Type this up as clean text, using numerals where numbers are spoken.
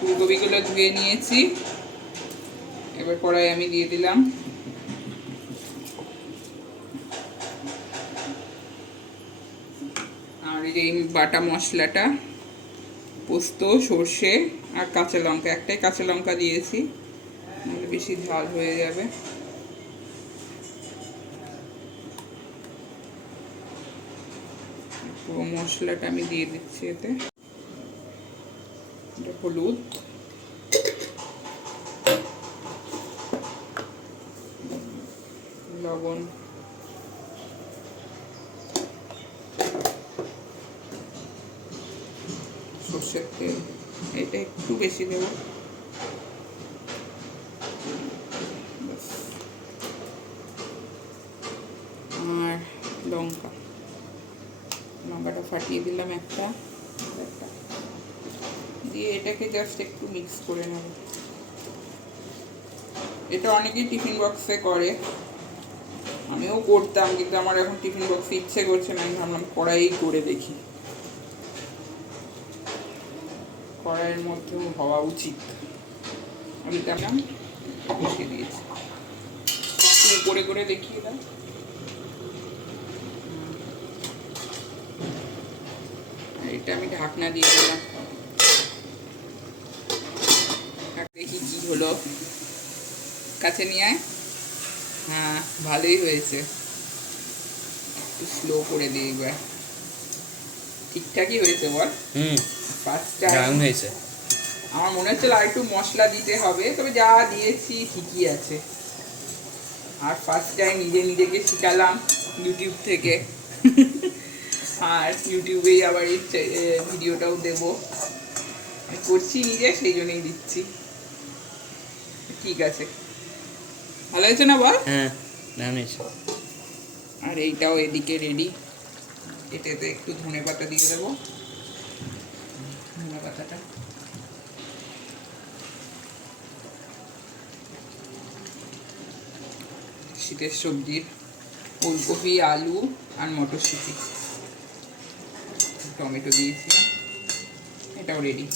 ফুলকপিগুলো ধুয়ে নিয়েছি, এবার কড়াই আমি দিয়ে দিলাম। আর এই বাটা মশলাটা পোস্ত, সর্ষে আর কাঁচা লঙ্কা, একটাই কাঁচা লঙ্কা দিয়েছি, নাহলে বেশি ঝাল হয়ে যাবে। পুরো মশলাটা আমি দিয়ে দিচ্ছি এতে। হলুদ, লবণ, সর্ষের তেল, এটা একটু বেশি দেব, আর লঙ্কাটা ফাটিয়ে দিলাম একটা দিয়ে এটাকে জাস্ট একটু মিক্স করে নেব। এটা অনেকেই টিফিন বক্সে করে, আমিও করতাম, কিন্তু আমার এখন টিফিন বক্সে ইচ্ছে করছে না, আমি ভাবলাম কড়াই করে দেখি, কড়াইয়ের মধ্যেও হওয়া উচিত। আমি তেমন বসিয়ে দিয়েছি, করে করে দেখিয়ে দাও। এটা আমি ঢাকনা দিয়ে দিলাম, দেখি কি হলো, কাছে নিয়ে আয়। হ্যাঁ, ভালোই হয়েছে, একটু স্লো করে দিই এবার। ঠিকঠাকই হয়েছে বল? ফার্স্ট টাইম হয়েছে। আমার মনে হচ্ছিল আর একটু মশলা দিতে হবে, তবে যা দিয়েছি ঠিকই আছে। আর ফার্স্ট টাইম নিজেকে শিখালাম ইউটিউব থেকে, আর ইউটিউবেই আবার এই ভিডিওটাও দেব, করছি নিজে, সেই জন্যই দিচ্ছি। ঠিক আছে, ভালো হয়েছে না বল? হ্যাঁ, আর এইটাও এদিকে রেডি। এটাতে একটু ধনে পাতা দিয়ে দেবো, ধনে পাতাটা। শীতের সবজির ফুলকপি, আলু আর মটরশুঁটি, টমেটো দিয়েছিলাম, এটাও রেডি।